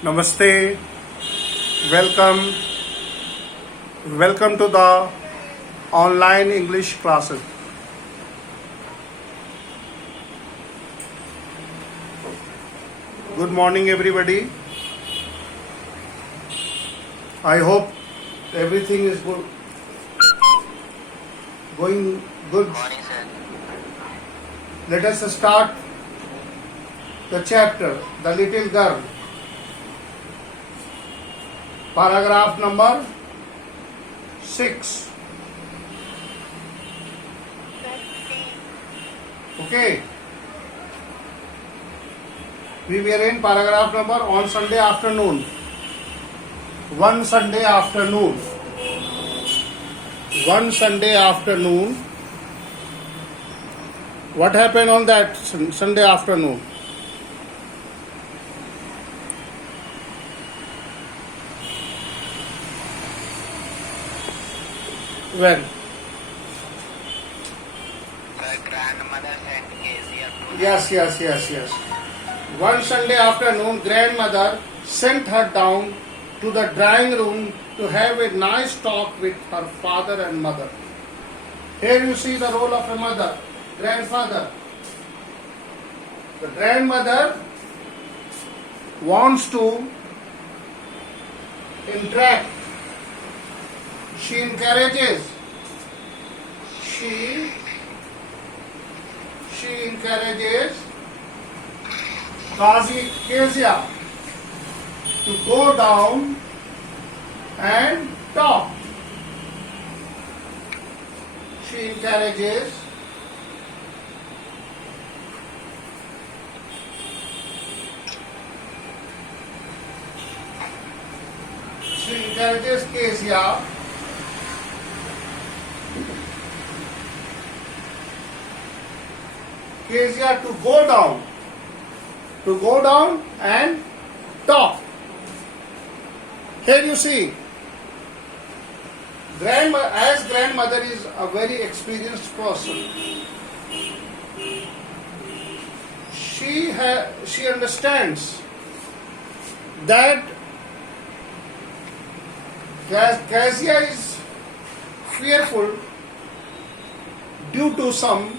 Namaste. Welcome. Welcome to the online English classes. Good morning, everybody. I hope everything is good. Going good. Morning, sir. Let us start the chapter, The Little Girl. Paragraph number 6. Okay. We were in paragraph number on Sunday afternoon. One Sunday afternoon. What happened on that Sunday afternoon? When? Her grandmother sent Kezia to Yes. One Sunday afternoon, grandmother sent her down to the drawing room to have a nice talk with her father and mother. Here you see the role of a mother, grandfather. The grandmother wants to interact. She encourages. She encourages Kezia to go down and talk. She encourages Kezia to go down and talk. Here you see, grandmother is a very experienced person. She understands that Kezia is fearful due to some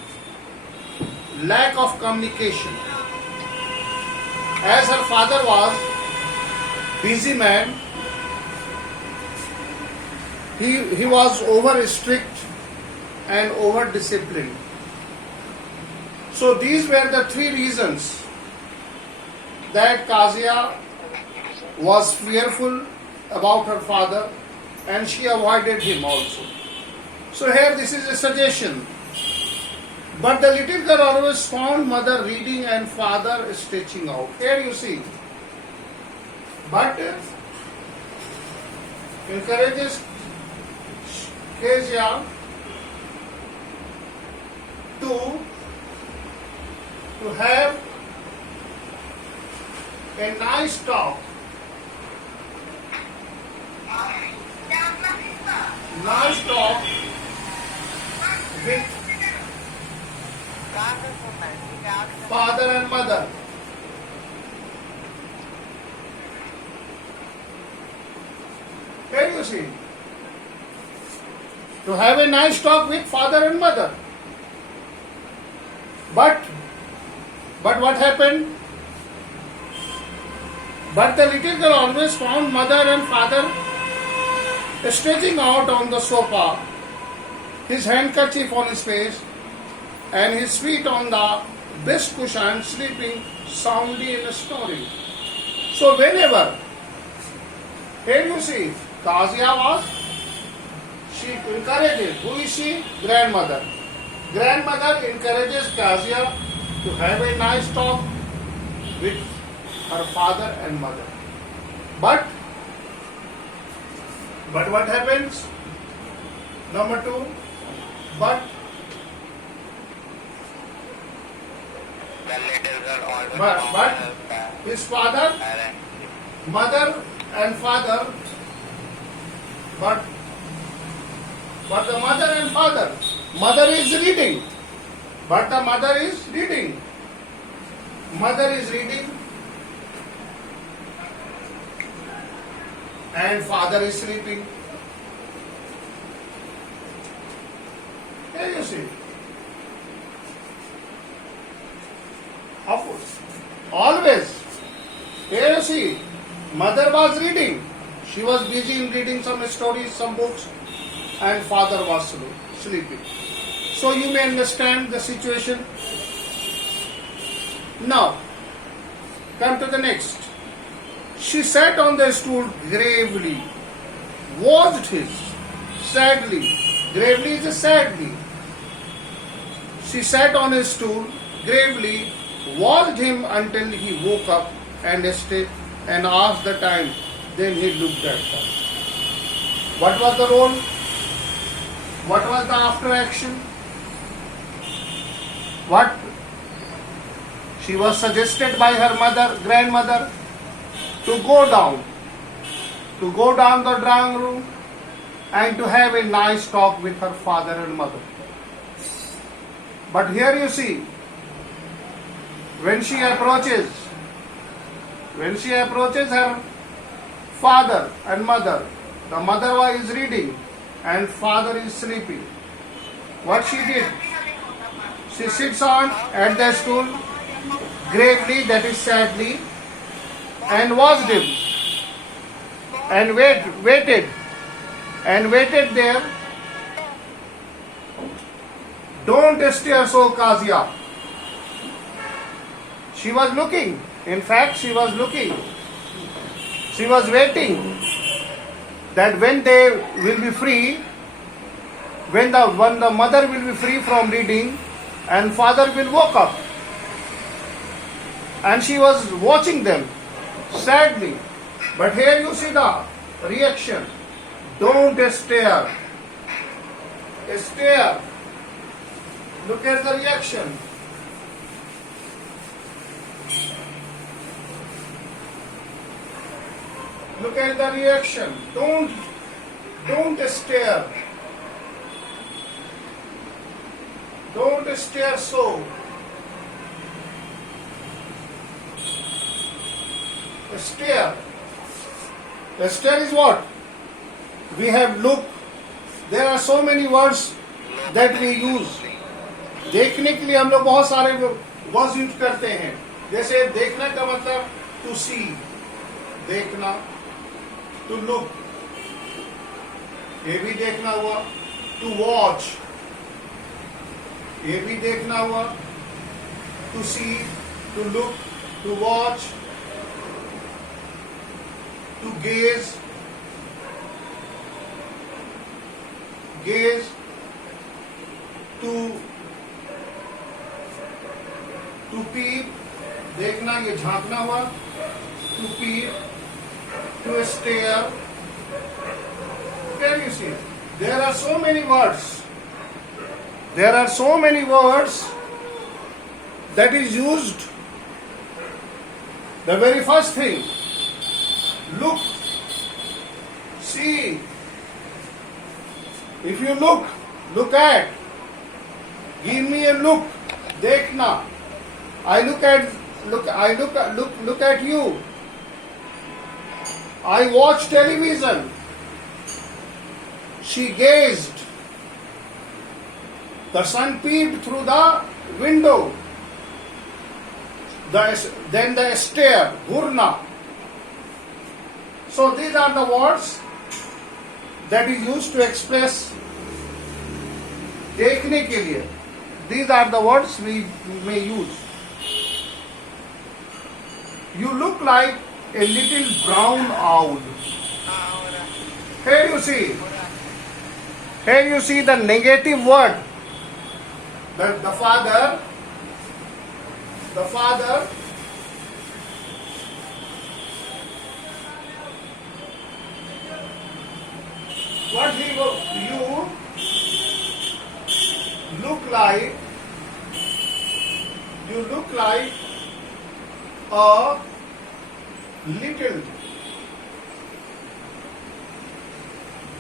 lack of communication. As her father was busy man, he was over strict and over disciplined. So these were the three reasons that Kezia was fearful about her father and she avoided him also. So here this is a suggestion. But the little girl always found mother reading and father stitching out. Here you see. But encourages Kezia to have a nice talk. With father and mother. Here you see. To have a nice talk with father and mother. But what happened? But the little girl always found mother and father stretching out on the sofa, his handkerchief on his face, and his feet on the best cushion, sleeping soundly and snoring. So whenever, here you see, Kezia she encourages, who is she? Grandmother. Grandmother encourages Kezia to have a nice talk with her father and mother. But what happens? Number 2, but the little girl always But found her his father, parent. mother and father, but the mother and father, mother is reading, but the mother is reading. Mother is reading and father is sleeping. Here you see. Of course, always. Here you see, mother was reading. She was busy in reading some stories, some books, and father was sleeping. So you may understand the situation. Now, come to the next. She sat on the stool gravely, watched his sadly. Gravely is a sadly. She sat on his stool gravely, watched him until he woke up and asked the time. Then he looked at her. What was the role? What was the after action? What? She was suggested by her grandmother, to go down the drawing room and to have a nice talk with her father and mother. But here you see, when she approaches her father and mother, the mother is reading and father is sleeping. What she did? She sits on at the stool gravely, that is sadly, and watched him and waited there. Don't stare so, Kazia. She was looking. In fact, she was looking. She was waiting that when they will be free, when the mother will be free from reading and father will wake up. And she was watching them sadly. But here you see the reaction. Don't stare. Stare. Look at the reaction. Look at the reaction. Don't stare. Don't stare so. Stare. Stare is what? We have look. There are so many words that we use. देखने के लिए हम लोग बहुत सारे words use करते हैं. जैसे देखना का मतलब टू सी, देखना, टू लुक, ये भी देखना हुआ. टू वॉच, ये भी देखना हुआ. To see, to look, to watch, to gaze, to peep, देखना, ये झांकना हुआ. To peep, to stare. Can you see? There are so many words. There are so many words that is used. The very first thing, look, see. If you look at, give me a look, देखना. I look at you. I watch television. She gazed. The sun peeped through the window. Then the stare, ghurna. So these are the words that is used to express देखने के लिए. These are the words we may use. You look like a little brown owl. Here you see the negative word. The father what he will, you look like a little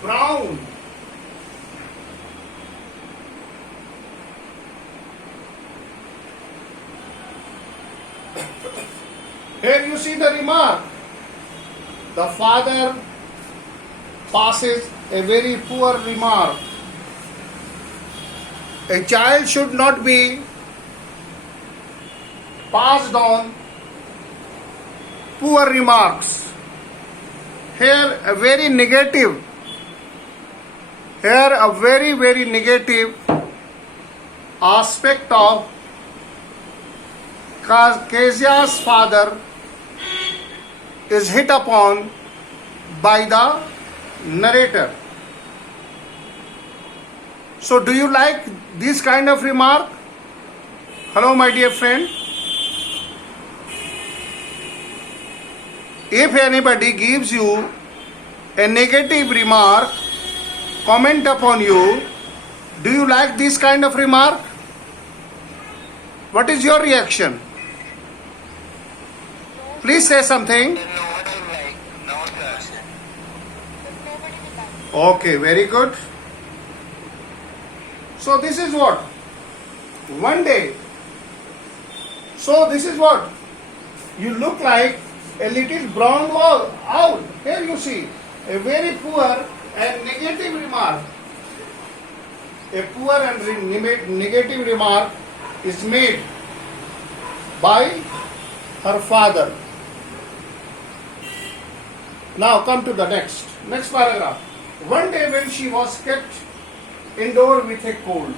brown here you see the remark. The father passes a very poor remark. A child should not be passed on poor remarks. Here a very negative, here a very, very negative aspect of Kezia's father is hit upon by the narrator. So do you like this kind of remark? Hello my dear friend. If anybody gives you a negative remark, comment upon you, do you like this kind of remark? What is your reaction? Please say something. No, I don't like. No, sir. Okay, very good. So this is what? One day. So this is what? You look like a little brown owl. Here you see a very poor and negative remark. A poor and negative remark is made by her father. Now come to the next paragraph. One day when she was kept indoor with a cold,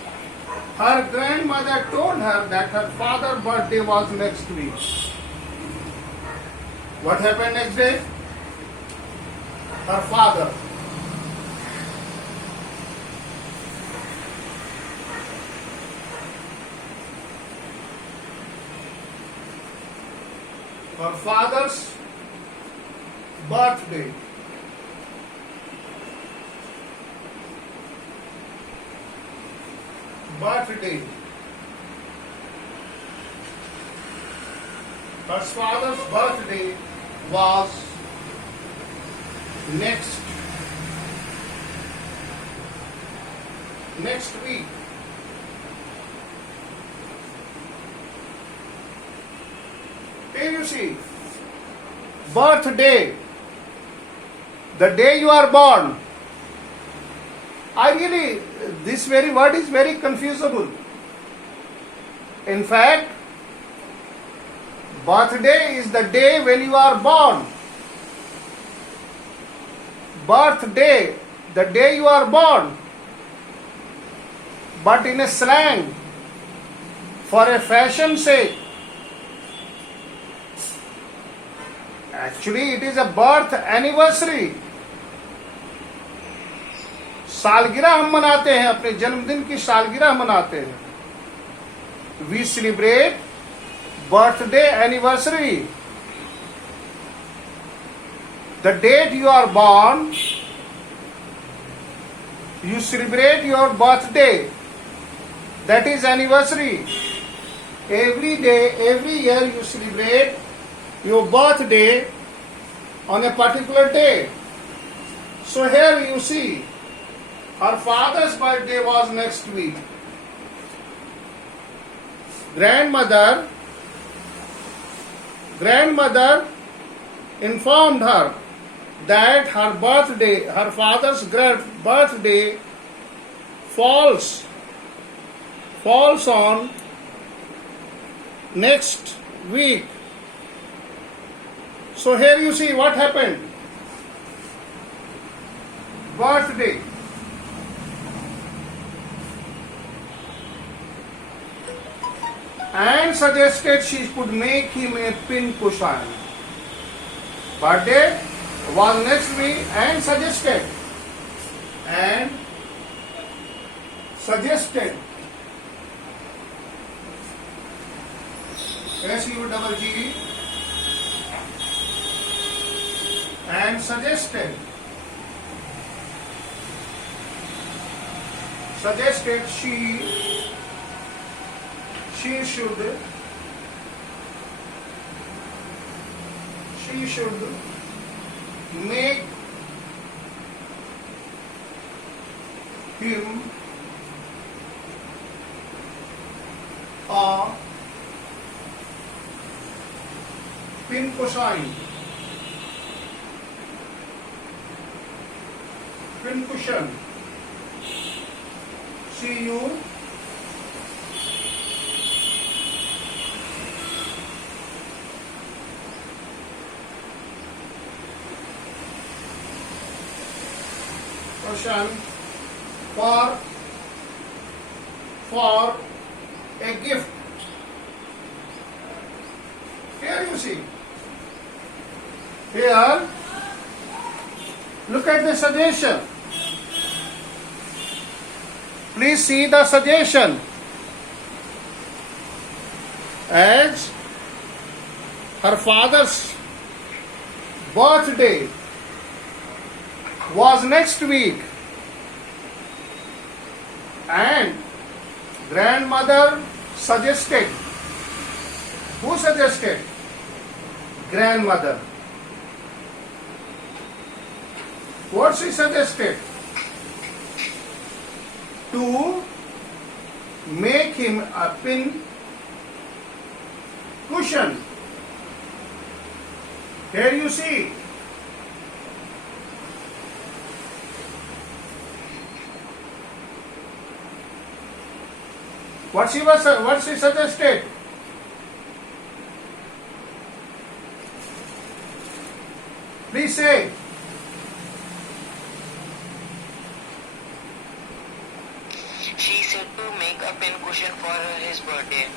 her grandmother told her that her father's birthday was next week. What happened next day? Her father her father's birthday. Her father's birthday was next week. Here you see, birthday, the day you are born. This very word is very confusable. In fact, birthday is the day when you are born. Birthday, the day you are born. But in a slang, for a fashion sake, actually it is a birth anniversary. सालगिरह हम मनाते हैं, अपने जन्मदिन की सालगिरह मनाते हैं. We celebrate birthday anniversary. The date you are born, you celebrate your birthday. That is anniversary. Every day, every year you celebrate your birthday on a particular day. So here you see, her father's birthday was next week. Grandmother informed her that her father's birthday falls on next week. So here you see what happened. Birthday. And suggested she could make him a pin cushion. Birthday was next week and suggested. SUGG and suggested she should make him a pin cushion. pincushion. CU cushion for a gift. Here you see. Here, look at the suggestion. Please see the suggestion. As her father's birthday was next week and grandmother suggested. Who suggested? Grandmother. What she suggested? To make him a pin cushion. Here you see. What she suggested? Please say. She said to make a pin cushion for his birthday.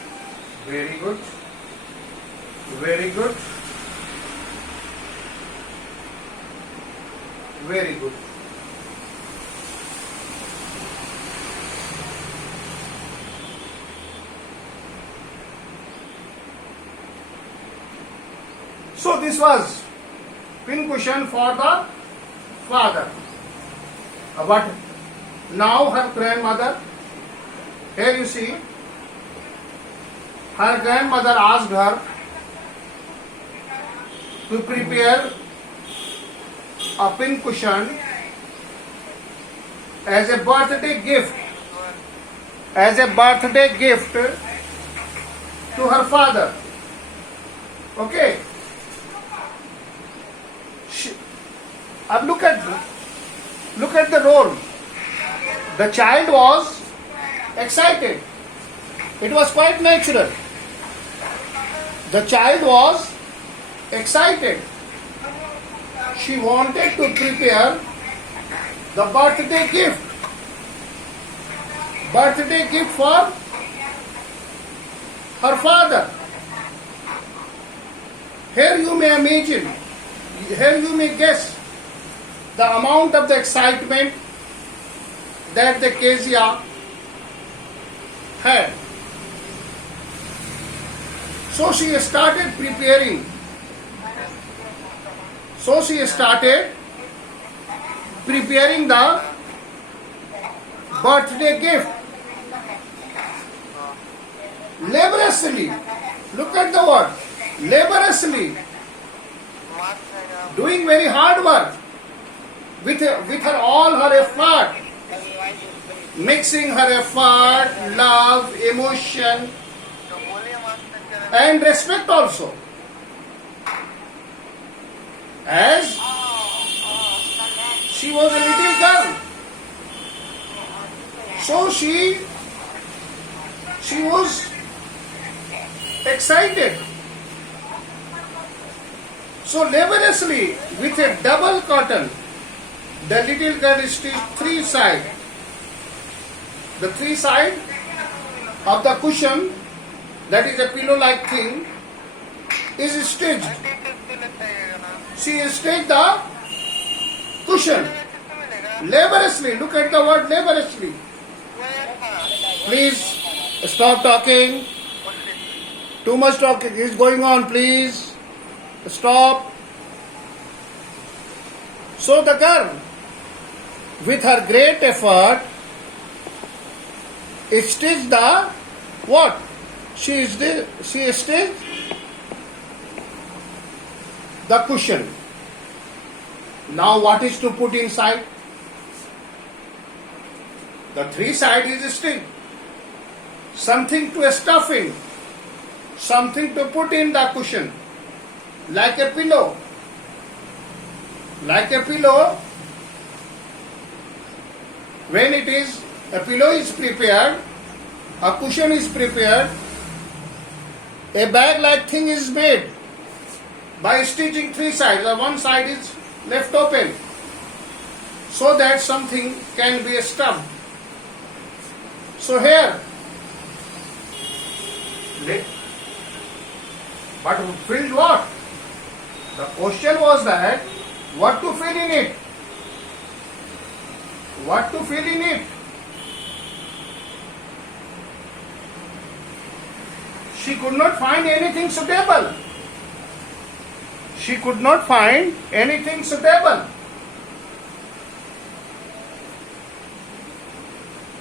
Very good. Very good. Very good. So this was pin cushion for the father. But now her grandmother, here you see, her grandmother asked her to prepare a pin cushion as a birthday gift, to her father. Okay. Now look at the role. The child was excited. It was quite natural. The child was excited. She wanted to prepare the birthday gift for her father. Here you may imagine, here you may guess the amount of the excitement that the Kezia had. So she started preparing. The birthday gift laboriously. Look at the word, laboriously, doing very hard work with her all her effort, mixing her effort, love, emotion, and respect also. As she was a little girl, so she was excited. So laboriously, with a double cotton, the little girl stitched three sides. The three sides of the cushion, that is a pillow-like thing, is stitched. She stitched the cushion laboriously. Look at the word laboriously. Please stop talking. Too much talking is going on. Please stop. So the girl, with her great effort, stitched the what? She stitched the cushion. Now what is to put inside? The three sides is stitched. Something to stuff in. Something to put in the cushion. Like a pillow. when it is a pillow is prepared, a cushion is prepared, a bag like thing is made by stitching three sides. The one side is left open so that something can be stuffed. So here, but filled what? The question was that what to fill in it? What to fill in it? She could not find anything suitable. She could not find anything suitable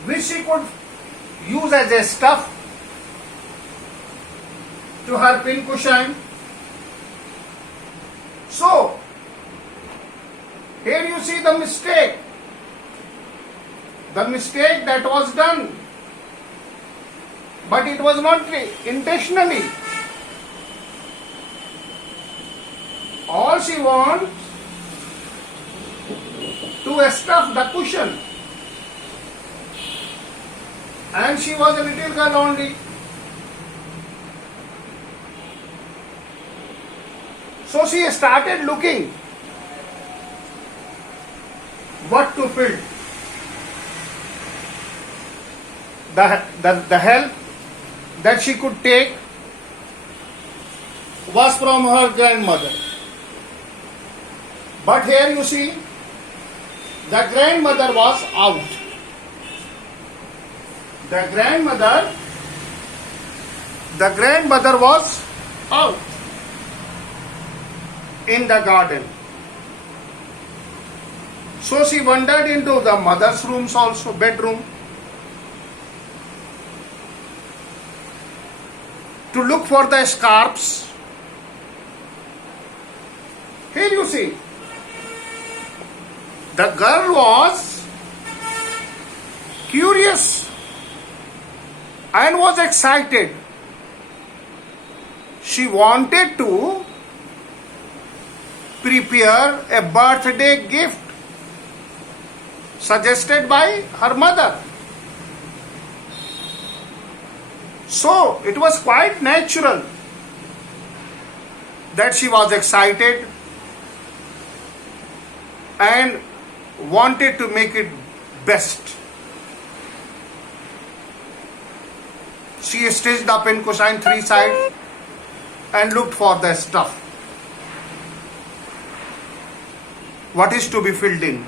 which she could use as a stuff to her pincushion. So, here you see the mistake. The mistake that was done. But it was not intentionally. All she wants to stuff the cushion. And she was a little girl only. So she started looking what to fill. The help that she could take was from her grandmother. But here you see, the grandmother was out. The grandmother was out in the garden. So she wandered into the mother's rooms also, bedroom, to look for the scarps. Here you see, the girl was curious and was excited. She wanted to prepare a birthday gift suggested by her mother. So it was quite natural that she was excited and wanted to make it best. She stitched the pincushion three sides and looked for the stuff. What is to be filled in?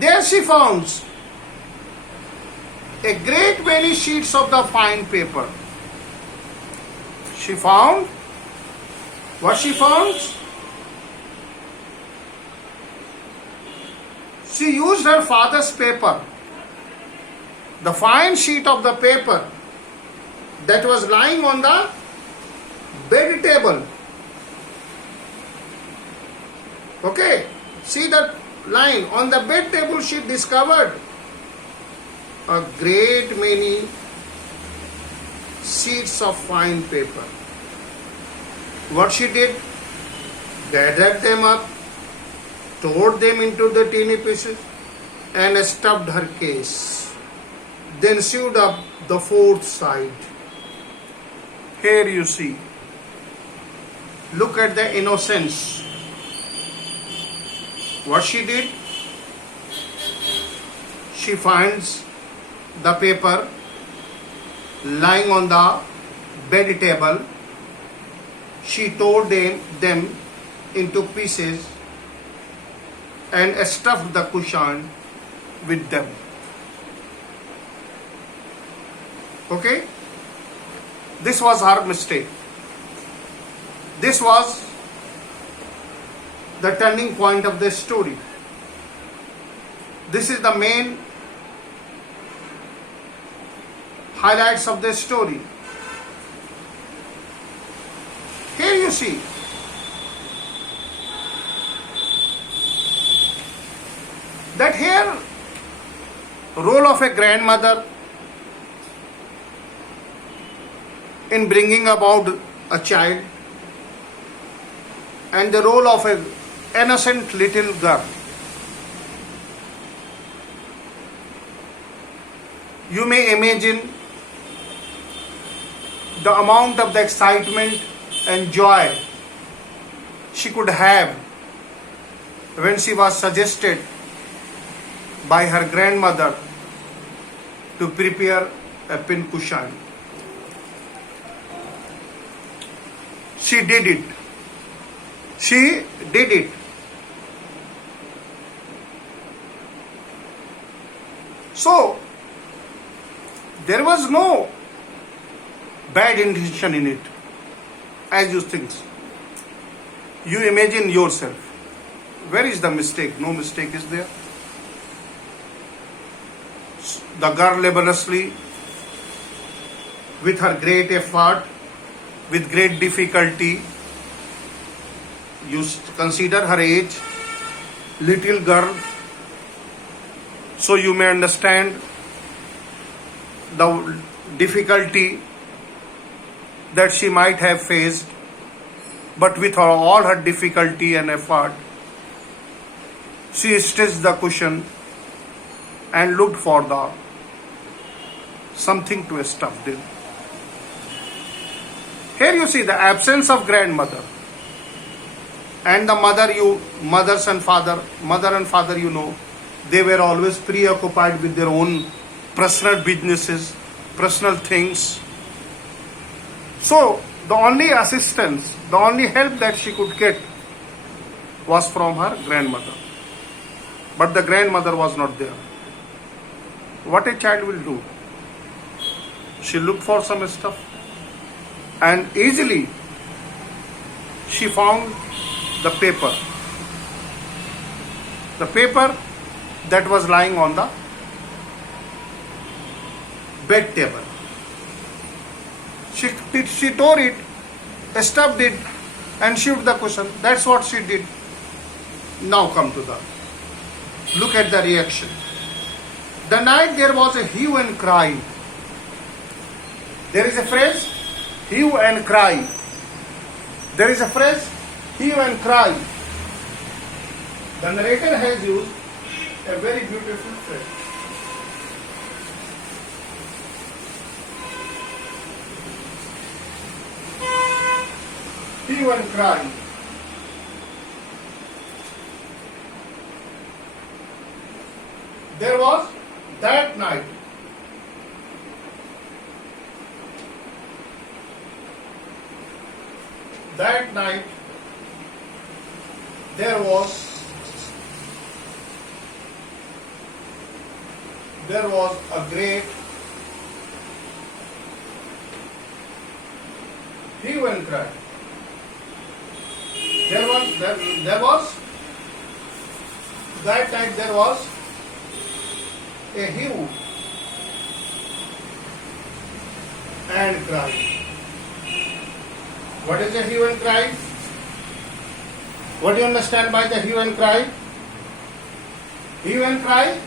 There she found a great many sheets of the fine paper. She found what she found? She used her father's paper, the fine sheet of the paper that was lying on the bed table. Okay, see that line on the bed table. She discovered a great many sheets of fine paper. What she did? Gathered them up, tore them into the teeny pieces and stuffed her case. Then sewed up the fourth side. Here you see. Look at the innocence. What she did? She finds the paper lying on the bed table. She tore them into pieces and stuffed the cushion with them. Okay? This was her mistake. This was the turning point of the story. This is the main highlights of the story. Here you see that here role of a grandmother in bringing about a child and the role of an innocent little girl. You may imagine the amount of the excitement and joy she could have when she was suggested by her grandmother to prepare a pincushion. She did it. She did it. So, there was no bad intention in it, as you think. You imagine yourself. Where is the mistake? No mistake is there. The girl laboriously, with her great effort, with great difficulty, you consider her age, little girl, so you may understand the difficulty that she might have faced, but with all her difficulty and effort, she stitched the cushion and looked for the something to stuff in. Here you see the absence of grandmother and the mother and father, you know, they were always preoccupied with their own personal businesses, personal things. So the only assistance, the only help that she could get was from her grandmother. But the grandmother was not there. What a child will do? She looked for some stuff and easily she found the paper. The paper that was lying on the bed table. She tore it, stuffed it, and shoot the cushion. That's what she did. Now come to the look at the reaction. The night there was a hue and cry. There is a phrase, hue and cry. There is a phrase, hue and cry. The narrator has used a very beautiful phrase. Hue and cry. There was that night there was a great hue and cry. There was that night there was a hue and cry. What is a hue and cry? What do you understand by the hue and cry? Hue and cry?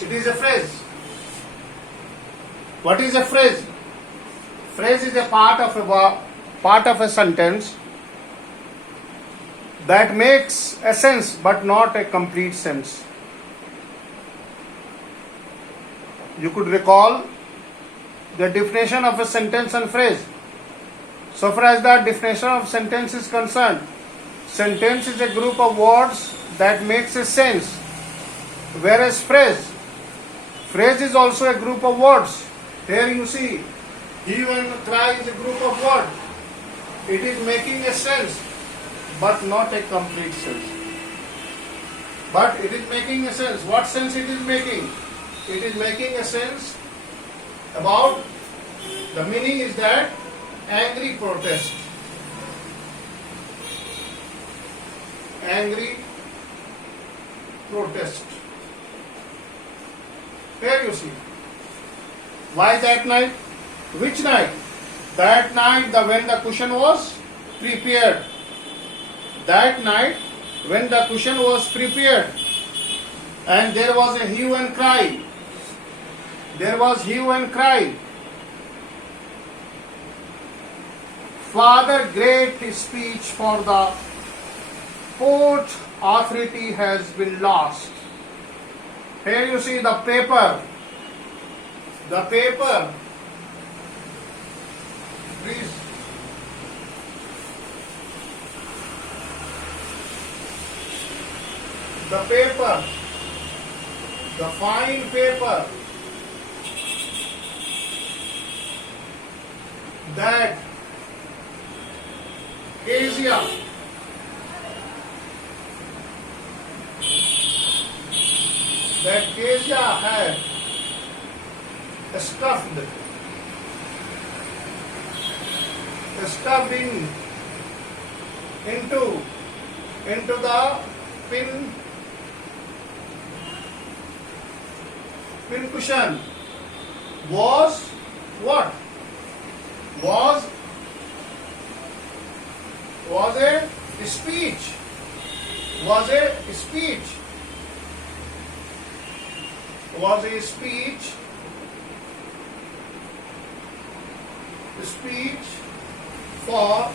It is a phrase. What is a phrase? Phrase is a part of a sentence that makes a sense but not a complete sense. You could recall the definition of a sentence and phrase. So far as the definition of sentence is concerned, sentence is a group of words that makes a sense, whereas phrase is also a group of words. Here you see, hue and cry is a group of words. It is making a sense, but not a complete sense. But it is making a sense. What sense it is making? It is making a sense about, the meaning is that angry protest. Angry protest. Here you see. Why that night? Which night? That night when the cushion was prepared. That night when the cushion was prepared. And there was a hue and cry. There was hue and cry. Father, great speech for the court authority has been lost. Here you see the paper The paper. Please. The paper. The fine paper. That Kezia had stuffed into the pin cushion was what? Was a speech. Was a speech. Was a speech. Speech for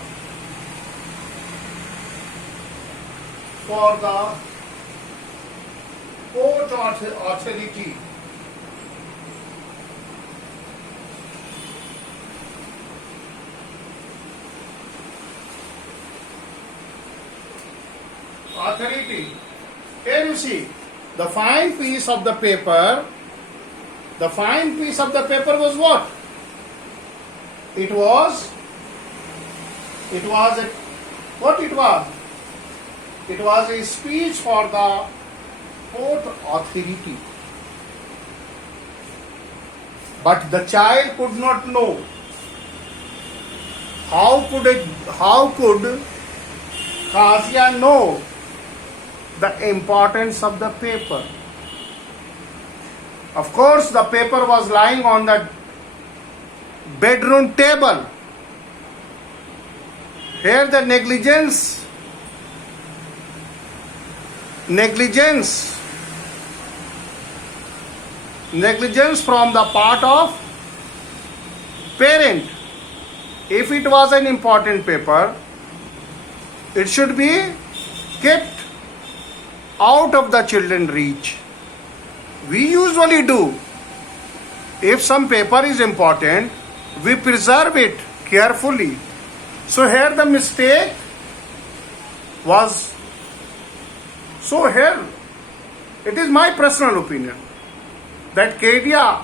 the court authority. Authority. Here you see the fine piece of the paper. The fine piece of the paper was what? It was what it was? It was a speech for the court authority. But the child could not know. How could Kezia know the importance of the paper? Of course, the paper was lying on the bedroom table. Here the negligence from the part of parent. If it was an important paper, it should be kept out of the children's reach. We usually do. If some paper is important, we preserve it carefully. So here the mistake was. So here, it is my personal opinion that Kezia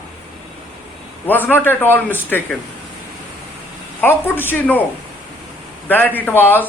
was not at all mistaken. How could she know that it was